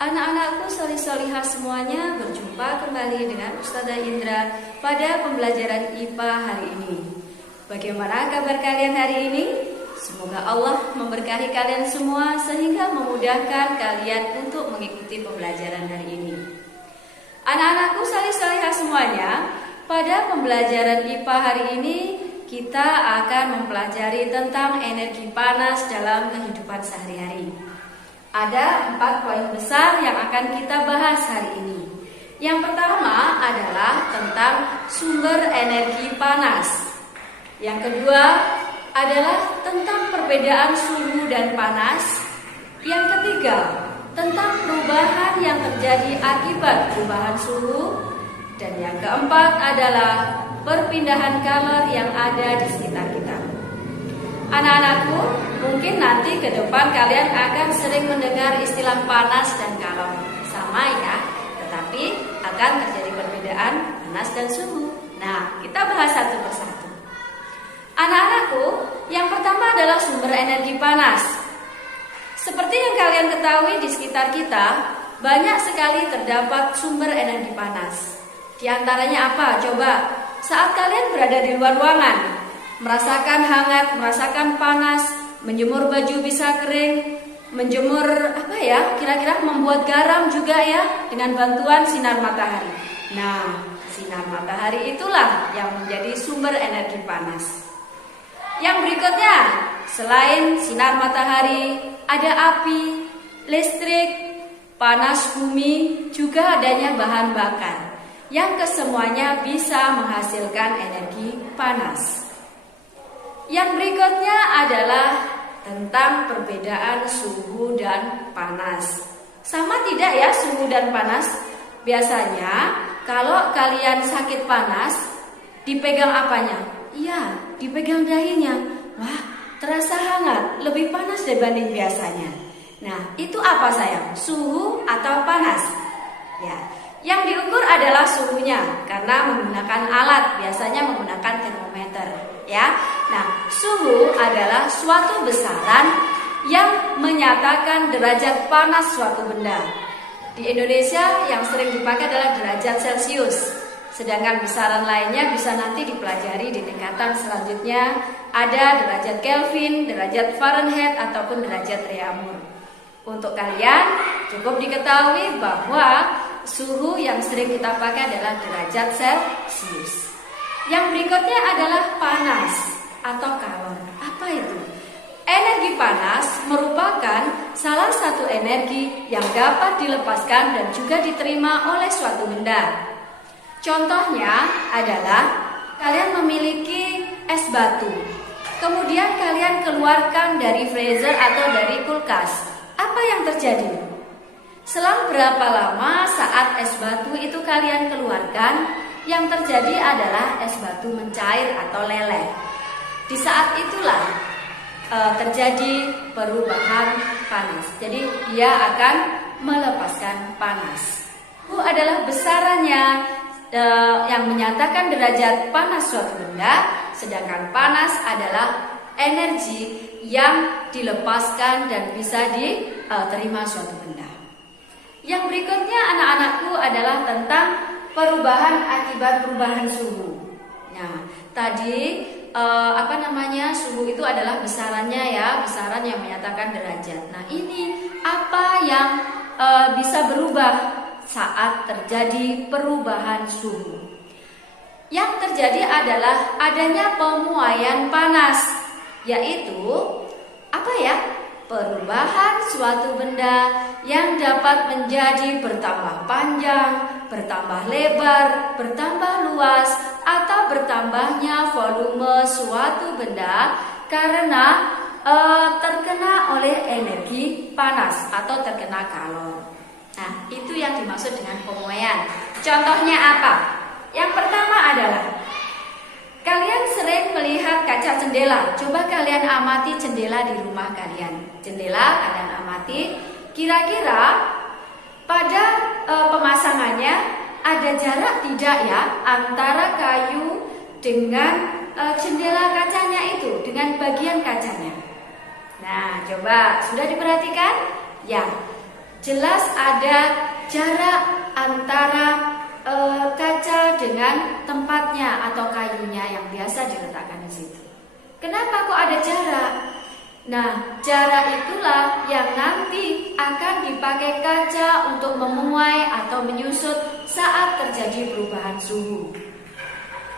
Anak-anakku solih-solihah semuanya, berjumpa kembali dengan Ustazah Indra pada pembelajaran IPA hari ini. Bagaimana kabar kalian hari ini? Semoga Allah memberkahi kalian semua sehingga memudahkan kalian untuk mengikuti pembelajaran hari ini. Anak-anakku solih-solihah semuanya, pada pembelajaran IPA hari ini kita akan mempelajari tentang energi panas dalam kehidupan sehari-hari. Ada 4 poin besar yang akan kita bahas hari ini. Yang pertama adalah tentang sumber energi panas. Yang kedua adalah tentang perbedaan suhu dan panas. Yang ketiga, tentang perubahan yang terjadi akibat perubahan suhu. Dan yang keempat adalah perpindahan kalor yang ada di sekitar kita. Anak-anakku, mungkin nanti ke depan kalian akan sering mendengar istilah panas dan kalor. Sama ya, tetapi akan terjadi perbedaan panas dan suhu. Nah, kita bahas satu persatu. Anak-anakku, yang pertama adalah sumber energi panas. Seperti yang kalian ketahui, di sekitar kita banyak sekali terdapat sumber energi panas. Di antaranya apa? Coba, saat kalian berada di luar ruangan, merasakan hangat, merasakan panas, menjemur baju bisa kering, menjemur kira-kira membuat garam juga ya, dengan bantuan sinar matahari. Nah, sinar matahari itulah yang menjadi sumber energi panas. Yang berikutnya, selain sinar matahari, ada api, listrik, panas bumi, juga adanya bahan bakar yang kesemuanya bisa menghasilkan energi panas. Yang berikutnya adalah tentang perbedaan suhu dan panas. Sama tidak ya suhu dan panas? Biasanya kalau kalian sakit panas, dipegang apanya? Iya, dipegang dahinya. Wah, terasa hangat, lebih panas dibanding biasanya. Nah, itu apa sayang? Suhu atau panas? Ya, yang diukur adalah suhunya karena menggunakan alat, biasanya menggunakan termometer, ya. Nah, suhu adalah suatu besaran yang menyatakan derajat panas suatu benda. Di Indonesia yang sering dipakai adalah derajat Celcius. Sedangkan besaran lainnya bisa nanti dipelajari di tingkatan selanjutnya. Ada derajat Kelvin, derajat Fahrenheit ataupun derajat Reaumur. Untuk kalian cukup diketahui bahwa suhu yang sering kita pakai adalah derajat Celcius. Yang berikutnya adalah panas atau kalor. Apa itu? Energi panas merupakan salah satu energi yang dapat dilepaskan dan juga diterima oleh suatu benda. Contohnya adalah kalian memiliki es batu, kemudian kalian keluarkan dari freezer atau dari kulkas. Apa yang terjadi? Selang berapa lama saat es batu itu kalian keluarkan, yang terjadi adalah es batu mencair atau leleh. Di saat itulah terjadi perubahan panas. Jadi dia akan melepaskan panas. Itu adalah besarannya yang menyatakan derajat panas suatu benda, sedangkan panas adalah energi yang dilepaskan dan bisa diterima suatu benda. Yang berikutnya anak-anakku adalah tentang perubahan akibat perubahan suhu. Nah, tadi suhu itu adalah besarannya ya, besaran yang menyatakan derajat. Nah, ini apa yang bisa berubah saat terjadi perubahan suhu? Yang terjadi adalah adanya pemuaian panas, yaitu perubahan suatu benda yang dapat menjadi bertambah panjang, bertambah lebar, bertambah luas, atau bertambahnya volume suatu benda karena terkena oleh energi panas atau terkena kalor. Nah, itu yang dimaksud dengan pemuaian. Contohnya apa? Yang pertama adalah kalian sering melihat kaca jendela. Coba kalian amati jendela di rumah kalian. Jendela kalian amati, kira-kira pada pemasangannya ada jarak tidak ya antara kayu dengan jendela kacanya itu, dengan bagian kacanya. Nah, coba sudah diperhatikan? Ya, jelas ada jarak antara kaca dengan tempatnya atau kayunya yang biasa diletakkan di situ. Kenapa kok ada jarak? Nah, jarak itulah yang nanti akan dipakai kaca untuk memuai atau menyusut saat terjadi perubahan suhu.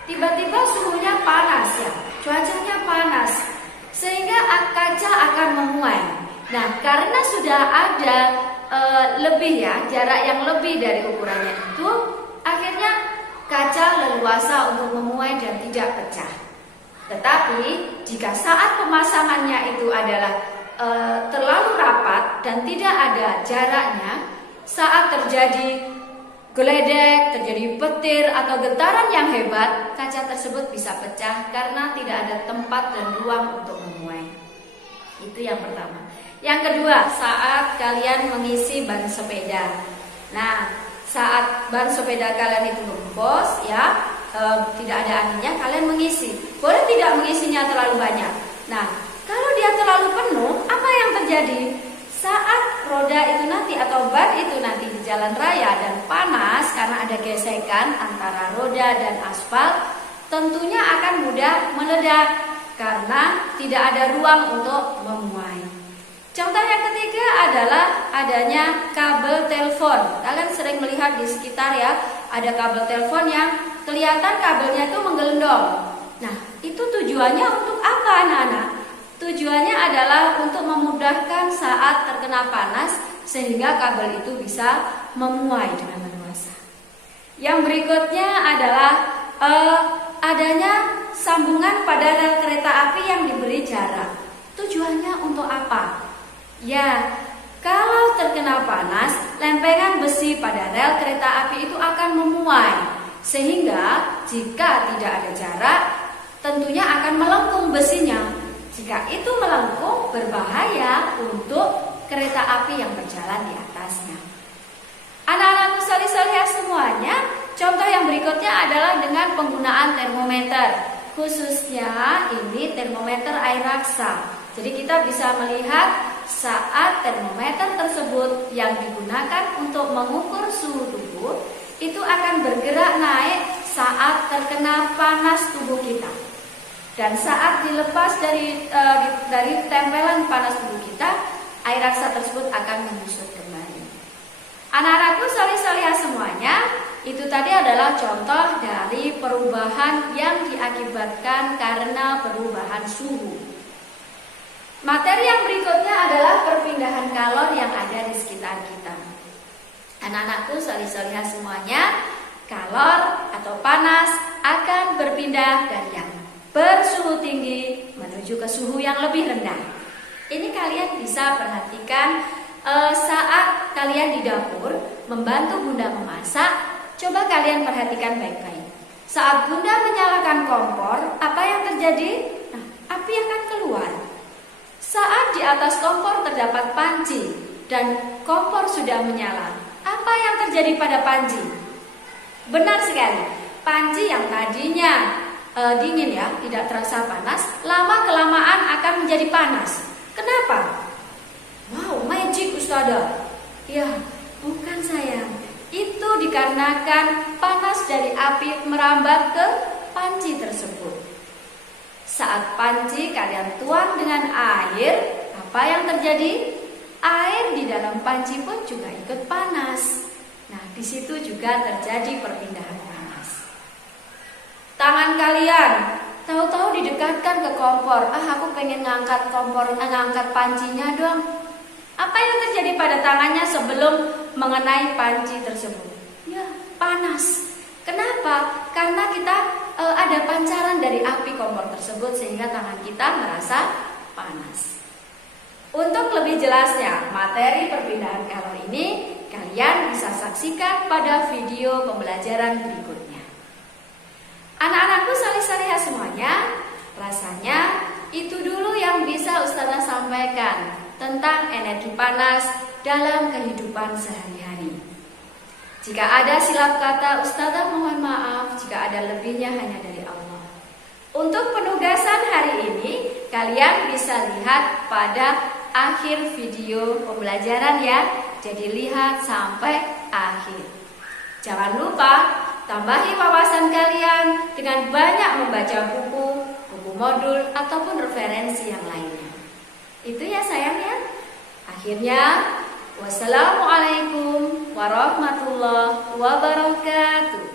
Tiba-tiba suhunya panas ya, cuacanya panas, sehingga kaca akan memuai. Nah, karena sudah ada lebih ya, jarak yang lebih dari ukurannya itu, akhirnya kaca leluasa untuk memuai dan tidak pecah. Tetapi jika saat pemasangannya itu adalah terlalu rapat dan tidak ada jaraknya, saat terjadi geledek, terjadi petir atau getaran yang hebat, kaca tersebut bisa pecah karena tidak ada tempat dan ruang untuk memuai. Itu yang pertama. Yang kedua, saat kalian mengisi ban sepeda. Nah, saat ban sepeda kalian itu gempos ya, tidak ada anginnya, kalian mengisi. Boleh tidak mengisinya terlalu banyak. Nah, kalau dia terlalu penuh, apa yang terjadi? Saat roda itu nanti atau ban itu nanti di jalan raya dan panas karena ada gesekan antara roda dan aspal, tentunya akan mudah meledak karena tidak ada ruang untuk memuai. Contoh yang ketiga adalah adanya kabel telepon. Kalian sering melihat di sekitar ya, ada kabel telepon yang kelihatan kabelnya itu menggelendong. Nah, itu tujuannya untuk apa anak-anak? Tujuannya adalah untuk memudahkan saat terkena panas sehingga kabel itu bisa memuai dengan leluasa. Yang berikutnya adalah adanya sambungan pada rel kereta api yang diberi jarak. Tujuannya untuk apa? Ya, kalau terkena panas, lempengan besi pada rel kereta api itu akan memuai. Sehingga jika tidak ada jarak, tentunya akan melengkung besinya. Jika itu melengkung, berbahaya untuk kereta api yang berjalan di atasnya. Anak-anakku salih-salihah semuanya, contoh yang berikutnya adalah dengan penggunaan termometer. Khususnya ini termometer air raksa. Jadi kita bisa melihat saat termometer tersebut yang digunakan untuk mengukur suhu tubuh itu akan bergerak naik saat terkena panas tubuh kita. Dan saat dilepas dari tempelan panas tubuh kita, air raksa tersebut akan menyusut kembali. Anak-anakku salih-salihah semuanya, itu tadi adalah contoh dari perubahan yang diakibatkan karena perubahan suhu. Materi yang berikutnya adalah perpindahan kalor yang ada di sekitar kita. Anak-anakku salih-salihah semuanya, kalor atau panas akan berpindah dari yang bersuhu tinggi menuju ke suhu yang lebih rendah. Ini kalian bisa perhatikan saat kalian di dapur membantu bunda memasak. Coba kalian perhatikan baik-baik. Saat bunda menyalakan kompor, apa yang terjadi? Nah, api akan keluar. Saat di atas kompor terdapat panci dan kompor sudah menyala, apa yang terjadi pada panci? Benar sekali, panci yang tadinya dingin ya, tidak terasa panas, lama-kelamaan akan menjadi panas. Kenapa? Wow, magic Ustazah. Ya, bukan sayang. Itu dikarenakan panas dari api merambat ke panci tersebut. Saat panci kalian tuang dengan air, apa yang terjadi? Air di dalam panci pun juga ikut panas. Nah, di situ juga terjadi perpindahan panas. Tangan kalian tahu-tahu didekatkan ke kompor. Aku pengen ngangkat ngangkat pancinya dong. Apa yang terjadi pada tangannya sebelum mengenai panci tersebut? Ya, panas. Kenapa? Karena kita ada pancaran dari api kompor tersebut sehingga tangan kita merasa panas. Untuk lebih jelasnya materi perpindahan kalor ini kalian bisa saksikan pada video pembelajaran berikutnya. Anak-anakku salih-salihah semuanya, rasanya itu dulu yang bisa Ustazah sampaikan tentang energi panas dalam kehidupan sehari-hari. Jika ada silap kata, Ustazah mohon maaf. Jika ada lebihnya hanya dari Allah. Untuk penugasan hari ini, kalian bisa lihat pada akhir video pembelajaran ya. jadi lihat sampai akhir. Jangan lupa tambahi wawasan kalian dengan banyak membaca buku modul ataupun referensi yang lainnya. Itu ya sayang ya. Akhirnya, wassalamualaikum warahmatullahi wabarakatuh.